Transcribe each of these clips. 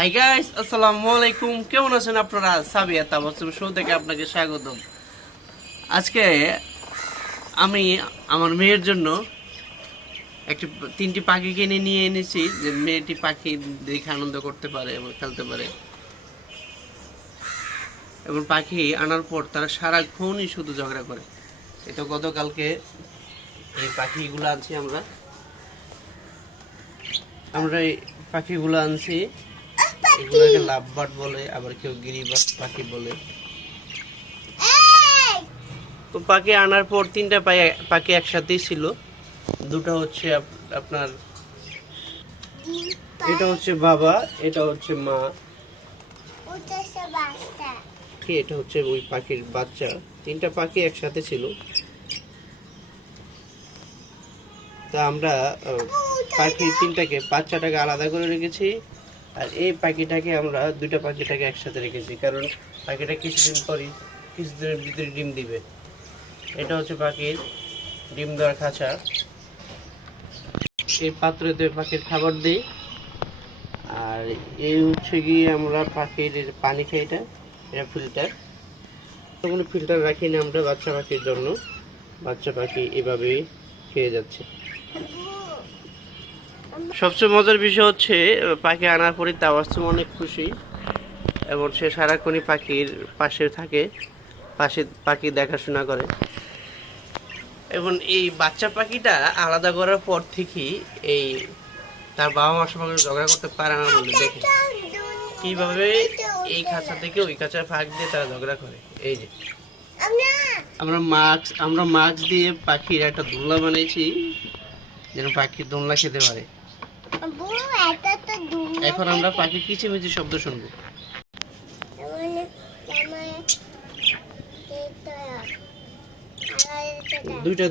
Hi guys, আসসালামুয়ালাইকুম। কেমন আছেন আপনারা? সাবিয়া তাবাসসুম শো থেকে আপনাকে স্বাগতম। আজকে আমি আমার মেয়ের জন্য তিনটি পাখি কিনে নিয়ে এনেছি, যে মেয়েটি পাখি দেখে আনন্দ করতে পারে এবং খেলতে পারে। এবং পাখি আনার পর তারা সারাক্ষণই শুধু ঝগড়া করে। এটা গতকালকে এই পাখিগুলো আনছি আমরা এই পাখিগুলো আনছি। এগুলোকে লাভবার্ড বলে, আবার কেউ গিরিবাজ পাখি বলে। তো পাখি আনার পর তিনটা পাখি একসাথেই ছিল। দুটো হচ্ছে আপনার, এটা হচ্ছে বাবা, এটা হচ্ছে মা, এটা হচ্ছে ওই পাখির বাচ্চা। তিনটা পাখি একসাথে ছিল। তা আমরা পাখি তিনটাকে বাচ্চাটাকে আলাদা করে রেখেছি, আর এই পাখিটাকে আমরা দুইটা পাখিটাকে একসাথে রেখেছি, কারণ পাখিটা কিছুদিনের ভিতরে ডিম দিবে। এটা হচ্ছে পাখির ডিম দেওয়ার খাঁচা। এই পাত্রতে পাখির খাবার দিই। আর এই হচ্ছে গিয়ে আমরা পাখির পানি খাই, এটা ফিল্টার। কোনো ফিল্টার রাখি না আমরা বাচ্চা পাখির জন্য। বাচ্চা পাখি এভাবেই খেয়ে যাচ্ছে। সবচেয়ে মজার বিষয় হচ্ছে পাখি আনার পরে তাবাসসুম অনেক খুশি, এবং সে সারাক্ষণই পাখির পাশে থাকে, পাখি দেখাশোনা করে। এবং এই বাচ্চা পাখিটা আলাদা করার পর থেকেই তার বাবা মার সঙ্গে ঝগড়া করতে পারে না বলে দেখে কিভাবে এই খাঁচা থেকে ওই খাঁচার ফাঁক দিয়ে তারা ঝগড়া করে। এই যে আমরা মাস্ক দিয়ে পাখির একটা দোলনা বানিয়েছি, যেন পাখি দোলনা খেতে পারে। এখন আমরা পাখির কিচিমিচি শব্দ শুনবো।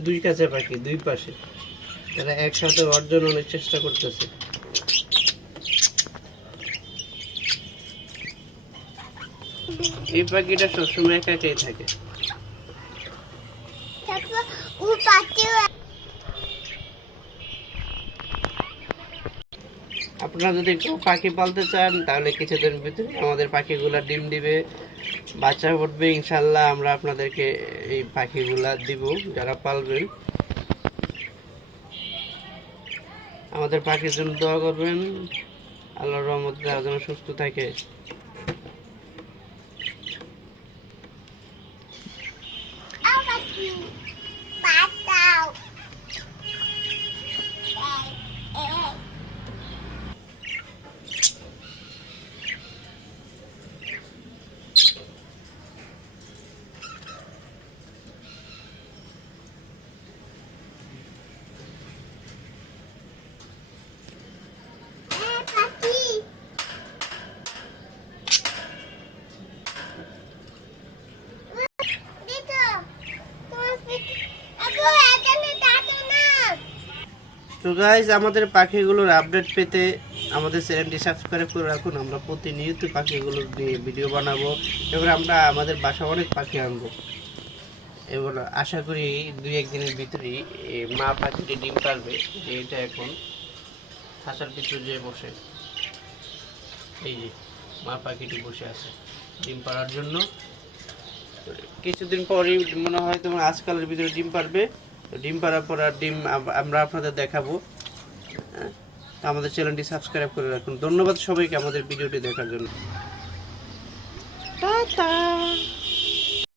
দুই কাছে পাখি, দুই পাশে তারা একসাথে হওয়ার জন্য অনেক চেষ্টা করতেছে। এই পাখিটা সবসময় একা একাই থাকে। আপনারা যদি পাখি পালতে চান তাহলে কিছুদিন ভিতরে আমাদের পাখিগুলা ডিম দিবে, বাচ্চা ফুটবে। ইনশাল্লাহ আমরা আপনাদেরকে এই পাখিগুলা দিব। যারা পালবেন আমাদের পাখির জন্য দোয়া করবেন, আল্লাহর রহমতে তারা যেন সুস্থ থাকে। তো গাইজ, আমাদের পাখিগুলোর আপডেট পেতে আমাদের চ্যানেলটি সাবস্ক্রাইব করে রাখুন। আমরা প্রতিনিয়ত পাখিগুলোর নিয়ে ভিডিও বানাবো, এবার আমরা আমাদের বাসায় অনেক পাখি আনবো। এবার আশা করি 2-1 দিনের ভিতরেই মা পাখিটি ডিম পারবে। এটা এখন খাঁচার ভিতরে যেয়ে বসে, এই যে মা পাখিটি বসে আছে ডিম পাড়ার জন্য। কিছুদিন পরেই মনে হয় তোমার আজকালের ভিতরে ডিম পারবে। ডিম পাড়ার পর আর ডিম আমরা আপনাদের দেখাবো। আমাদের চ্যানেলটি সাবস্ক্রাইব করে রাখুন। ধন্যবাদ সবাইকে আমাদের ভিডিওটি দেখার জন্য। টাটা।